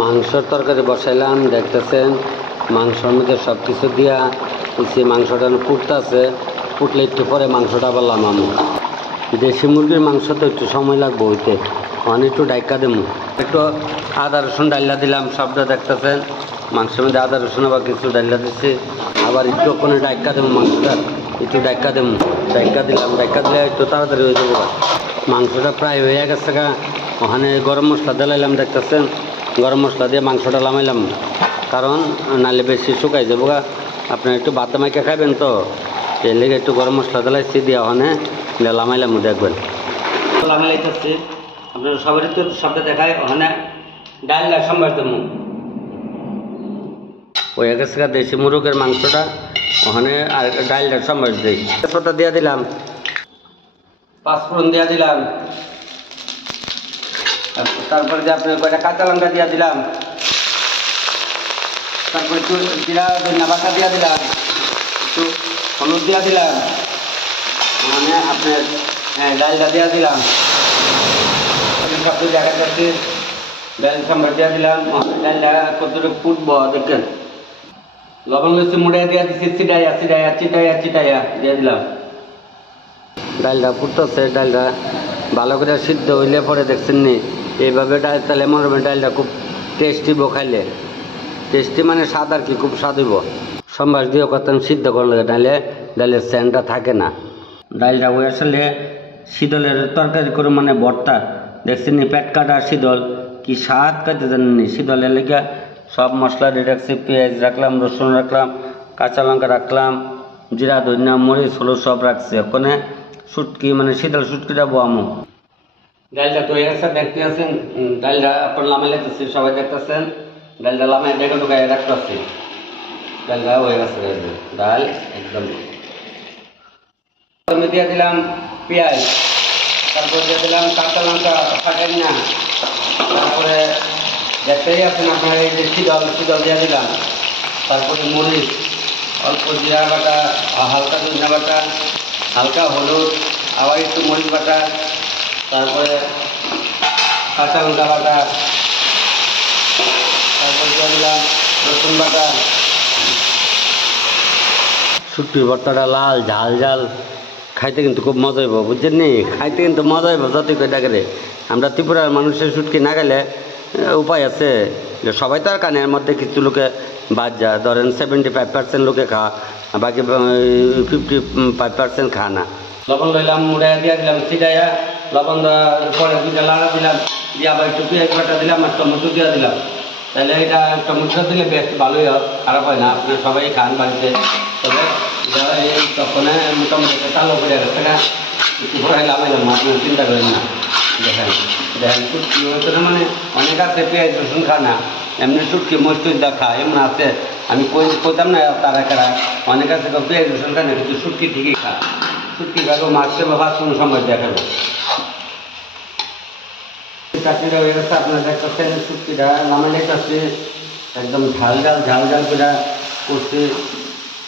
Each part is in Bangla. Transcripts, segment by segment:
মাংসর তরকারি বসাইলাম, দেখতেছেন মাংসর মধ্যে সব কিছু দিয়া সেই মাংসটা ফুটতেছে। ফুটলে একটু পরে মাংসটা আবার লামামো। দেশি মুরগির মাংস তো একটু সময় লাগবে হইতে, মানে একটু ডাইকা দেবো। একটু আদা রসুন ডাইলা দিলাম, সবটা দেখতেছেন মাংসের মধ্যে আদা রসুন আবার কিছু ডাইলা দিচ্ছি। আবার একটু ওখানে ডাইকা দেবো, মাংসটা একটু ডাইকা দেবো। ডাইকা দিলাম, ডাইকা দিলে একটু তাড়াতাড়ি হয়ে যাবো। মাংসটা প্রায় হয়ে গেছে গা। ওখানে গরম মশলা দিলাইলাম, দেখতেছেন গরম মশলা দিয়ে মাংসটা লামাইলাম, কারণ নাহলে বেশি শুকাই যাবো গা। আপনার একটু বাদ মাইকে খাবেন তো, এর লেগে একটু গরম মশলা দিলাইছি দিয়ে ওখানে লামাইলাম। দেখবেন লামাইলাইতেছি, আপনার সবারই তো শব্দ দেখায়। ওখানে ডালটা সম্বার দেবো, ওই গেছে দেশি মুরগের মাংসটা ওখানে, আর ডালটা সম্বার দিই। তেজপাতা দিয়ে দিলাম, পাঁচফোড়ন দিয়ে দিলাম, তারপরে যে আপনার কয়টা কাঁচা লঙ্কা দিয়ে দিলাম, তারপরে একটু জিরা ধনিয়া বাটা দিয়ে দিলাম, একটু হলুদ দিয়ে দিলাম, মানে আপনার ডালটা দিয়ে দিলাম, দেখা যাচ্ছে ডাল সাম্বার দিয়ে দিলাম। ডালটা কতটুকু ফুটবো দেখেন। লবণ লসি মুড়ে দিয়ে দিচ্ছি, চিটাইয়া চিটাইয়া চিটাইয়া চিটাইয়া দিয়ে দিলাম। ডালটা ফুটতেছে, ডালটা ভালো করে সিদ্ধ হইলে পরে দেখছেন নি এইভাবে ডাল, তাহলে মনে হবে ডালটা খুব টেস্টি খাইলে। টেস্টি মানে স্বাদ আর কি, খুব স্বাদ হইব। সম্বাস দিয়ে কত সিদ্ধ করলে ডালে ডালের স্যানটা থাকে না। ডালটা ওই আসলে শীতলের তরকারি করে, মানে ভর্তা দেখছেন নি, পেট কাটা শীতল কি স্বাদ খাইতে জানেন নি। শীতলের লেগে সব মশলা দিয়ে রাখছি, পেঁয়াজ রাখলাম, রসুন রাখলাম, কাঁচা লঙ্কা রাখলাম, জিরা ধনিয়া মরিচ হলুদ সব রাখছি। ওখানে শুটকি মানে শীতল শুটকিটা বোয়ামো। ডালটা তো হয়ে গেছে, দেখতে আছেন ডালটা আপনার লামাই লাগতেছি, সবাই দেখতেছেন ডালটা লামাই ডেকে ঢুকাই রাখতেছি। ডালটা হয়ে গেছে, ডাল একদম। দিয়ে দিলাম পেঁয়াজ, তারপর দিয়ে দিলাম কাঁচা লঙ্কা ফাটাই না, তারপরে দেখতেই আছেন আপনার এই যে শীতল শীতল দিয়ে দিলাম, তারপরে মরিচ, অল্প জিরা বাটা, হালকা ধনিয়া বাটা, হালকা হলুদ, আবার একটু মরিচ বাটা, তারপরে কাঁচা লঙ্কা বাটা, তারপরে দিয়ে দিলাম রসুন বাটা। শুটকির ভর্তাটা লাল ঝাল ঝাল, খাইতে কিন্তু খুব মজা হইব, বুঝছেন নি। খাইতে কিন্তু মজা হইব যতই কই ডাকে। আমরা ত্রিপুরার মানুষের শুটকি না গেলে উপায় আছে, সবাই তো আর কানের মধ্যে কিছু লোকে বাদ যায়, ধরেন 75% লোকে খা, বাকি 55% খা না। লবণ লইলাম, মুড়ে দিয়ে দিলাম ছিটাইয়া, লবণ পরে দুইটা লাড়া দিলাম, দিয়ে আবার একটু পেঁয়াজ বাটা দিলাম, আর টমেটো দিয়ে দিলাম। তাহলে এটা টমেটো দিলে বেশ ভালোই হয়, খারাপ হয় না। আপনার সবাই খান বাড়িতে, তবে তখন মোটামুটি চালু করে গেছে না, একটু ঘোরাই লাগাইলাম, আপনার চিন্তা করেন না। দেখেন দেখেন শুটকি হয়েছে না, মানে অনেক আছে পেঁয়াজ রসুন খা না, এমনি শুটকি মস্তিদা খা, এমন আছে। আমি কইতাম না তারা কারা, অনেক আছে পেঁয়াজ রসুন খায় না, কিন্তু শুটকি ঠিকই খা। শুটকি খাবো মাছকে বা ভাত কোনো সময় দেখাবো। চাটনিটা হয়ে গেছে, আপনার দেখতেছেন শুটকিটা নামে লেখাচ্ছে একদম ঝাল ঝাল ঝাল ঝাল করে করছি,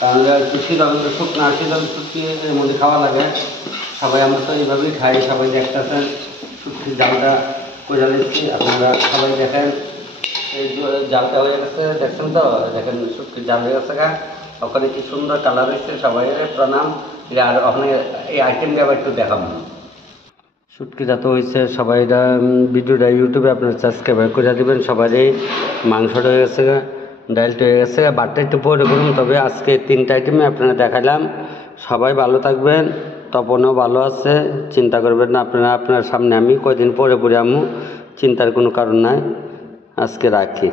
কারণ একটু শীতল শুকনা শীতল শুটকি এর মধ্যে খাওয়া লাগে। সবাই আমরা তো এইভাবেই খাই, সবাই দেখতেছেন শুটকির জালটা করে দিচ্ছি, আপনারা সবাই দেখেন। এই জালটা হয়ে গেছে, দেখছেন তো, দেখেন শুটকির জাল হয়ে গেছে গা, ওখানে কি সুন্দর কালার হয়েছে। সবাই প্রণাম। আর ওখানে এই আইটেমটা আবার একটু দেখাবো। শুটকিটা তো হয়েছে, সবাই ভিডিওটা ইউটিউবে আপনার সাবস্ক্রাইব করে দেবেন। সবারই মাংসটা হয়ে গেছে, ডালটা হয়ে গেছে, বাটটা একটু পরে করুন। তবে আজকে 3টা আইটেমে আপনারা দেখালাম। সবাই ভালো থাকবেন, তপনও ভালো আছে, চিন্তা করবেন না। আপনার সামনে আমি কয়দিন পরে আমু, চিন্তার কোনো কারণ নাই। আজকে রাখি।